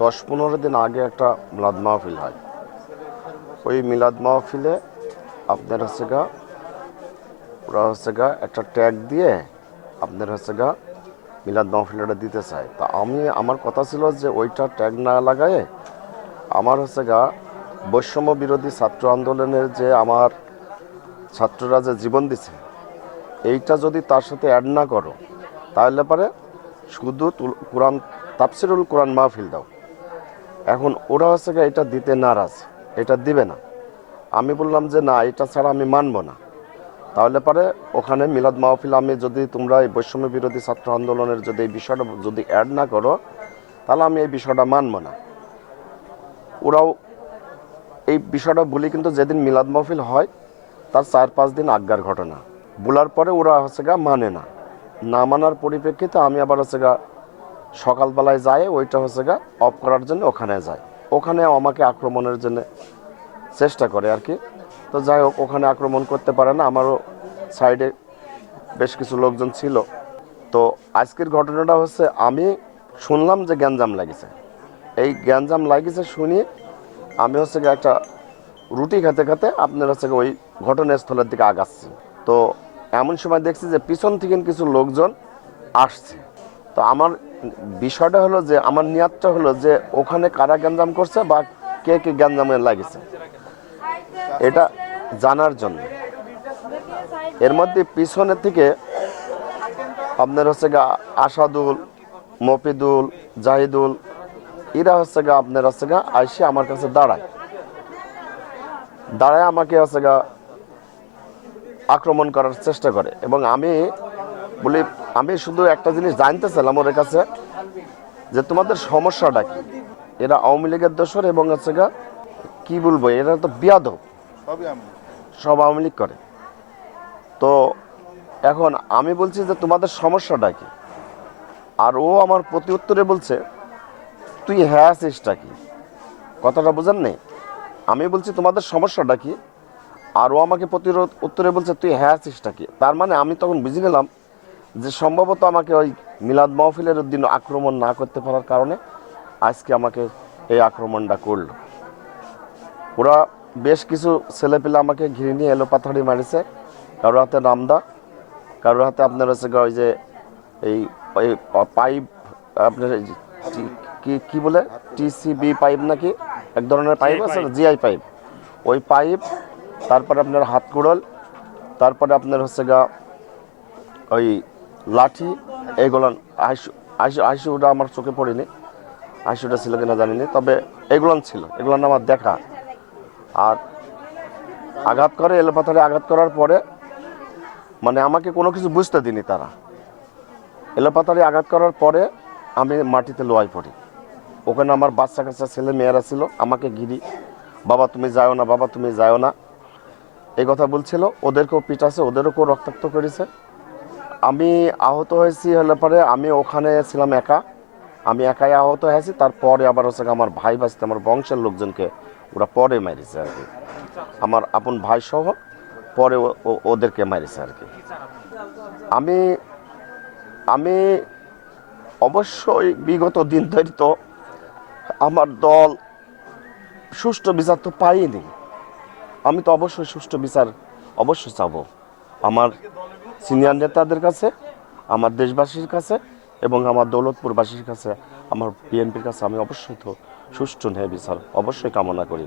দশ পনেরো দিন আগে একটা মিলাদ মাহফিল হয়। ওই মিলাদ মাহফিলে আপনার হচ্ছে গা, ওরা হচ্ছে গা একটা ট্যাগ দিয়ে আপনার হচ্ছে গা মিলাদ মাহফিলটা দিতে চায়। তা আমি, আমার কথা ছিল যে ওইটা ট্যাগ না লাগায়ে আমার হচ্ছে গা বৈষম্য বিরোধী ছাত্র আন্দোলনের যে আমার ছাত্ররা যে জীবন দিছে, এইটা যদি তার সাথে অ্যাড না করো, তাহলে পারে শুধু কোরআন, তাফসিরুল কোরআন মাহফিল দাও। এখন ওরা হচ্ছে এটা দিতে নারাজ, এটা দিবে না। আমি বললাম যে না, এটা ছাড়া আমি মানব না। তাহলে পরে ওখানে মিলাদ মাহফিল, আমি যদি তোমরা এই বৈষম্য বিরোধী ছাত্র আন্দোলনের যদি এই বিষয়টা যদি অ্যাড না করো, তাহলে আমি এই বিষয়টা মানব না। ওরাও এই বিষয়টা বলি কিন্তু যেদিন মিলাদ মাহফিল হয়, তার চার পাঁচ দিন আজ্ঞার ঘটনা। বলার পরে ওরা হচ্ছে গা মানে না। না মানার পরিপ্রেক্ষিতে আমি আবার হচ্ছে গা সকালবেলায় যায়, ওইটা হচ্ছে গা অফ করার জন্য ওখানে যায়। ওখানে আমাকে আক্রমণের জন্য চেষ্টা করে আর কি। তো যাই হোক, ওখানে আক্রমণ করতে পারে না, আমারও সাইডে বেশ কিছু লোকজন ছিল। তো আজকের ঘটনাটা হচ্ছে, আমি শুনলাম যে গ্যাঞ্জাম লাগিছে এই গ্যাঞ্জাম লাগিছে শুনি আমি হচ্ছে একটা রুটি খেতে খেতে আপনার হচ্ছে ওই ঘটনাস্থলের দিকে আগাচ্ছি। তো এমন সময় দেখছি যে পিছন থেকে কিছু লোকজন আসছে। তো আমার বিষয়টা হলো যে, আমার নিয়াতটা হলো যে, ওখানে কারা গ্যাঞ্জাম করছে বা কে কে গ্যাঞ্জামে লাগিছে এটা জানার জন্য। এর মধ্যে পিছনের থেকে আপনার হচ্ছে গা আসাদুল, মফিদুল, জাহিদুল, এরা হচ্ছে গা আপনার হচ্ছে গা আইসে আমার কাছে দাঁড়ায়। দাঁড়ায় আমাকে হচ্ছে গা আক্রমণ করার চেষ্টা করে। এবং আমি বলি আমি শুধু একটা জিনিস জানতে চাইলাম ওর কাছে যে তোমাদের সমস্যাটা কি? এরা আওয়ামী লীগের দোষর এবং হচ্ছে গা কি বলব এরা তো আমি সব আওয়ামী লীগ করে। তো এখন আমি বলছি যে তোমাদের সমস্যাটা কি? আর ও আমার প্রতি উত্তরে বলছে তুই হ্যাঁ আছিসটা কি? কথাটা বুঝেন নেই? আমি বলছি তোমাদের সমস্যাটা কি? আর ও আমাকে প্রতিরোধ উত্তরে বলছে তুই হ্যাঁ আছিসটা কি? তার মানে আমি তখন বুঝে গেলাম যে সম্ভবত আমাকে ওই মিলাদ মাহফিলের দিন আক্রমণ না করতে পারার কারণে আজকে আমাকে এই আক্রমণটা করল। ওরা বেশ কিছু ছেলেপেলে আমাকে ঘিরে নিয়ে এলো পাথাড়ি মারিছে কারোর হাতে নামদা কারোর হাতে আপনার হচ্ছে ওই যে এই পাইপ আপনার কি কি বলে? টিসিবি পাইপ নাকি? এক ধরনের পাইপ আছে জিআই পাইপ। ওই পাইপ তারপরে আপনার হাত কুড়ল তারপরে আপনার হচ্ছে গা ওই লাঠি, এইগুলো আইসু আইসু আইসুটা আমার চোখে পড়েনি। আইসুটা ছিল কিনা জানি না তবে এগুলো ছিল, এগুলো আমার দেখা। আর আঘাত করে, এলোপাথারে আঘাত করার পরে মানে আমাকে কোনো কিছু বুঝতে দিনি তারা। এলোপাথারে আঘাত করার পরে আমি মাটিতে লোয়াই পড়ি। ওখানে আমার বাচ্চা কাচ্চা ছেলে মেয়েরা ছিল, আমাকে গিরি বাবা, তুমি যাও না, বাবা, তুমি যাও না। এই কথা বলছিল, ওদেরকেও পিটাছে ওদেরকেও রক্তাক্ত করেছে। আমি আহত হয়েছি হলে পরে আমি ওখানে ছিলাম একা। আমি একাই আহত হয়েছি, তারপরে আবার হচ্ছে আমার ভাই বাঁচতে, আমার বংশের লোকজনকে ওরা পরে মারিছে আর কি। আমার আপন ভাই সহ পরে ওদেরকে মারিছে আর কি। আমি আমি অবশ্যই বিগত দিন ধরে তো আমার দল সুষ্ঠু বিচার তো পাইনি। আমি তো অবশ্যই সুষ্ঠু বিচার অবশ্যই চাবো। আমার সিনিয়র নেতাদের কাছে, আমার দেশবাসীর কাছে এবং আমার দৌলতপুরবাসীর কাছে, আমার বিএনপির কাছে আমি অবশ্যই তো সুষ্ঠু ন্যায় বিচার অবশ্যই কামনা করি।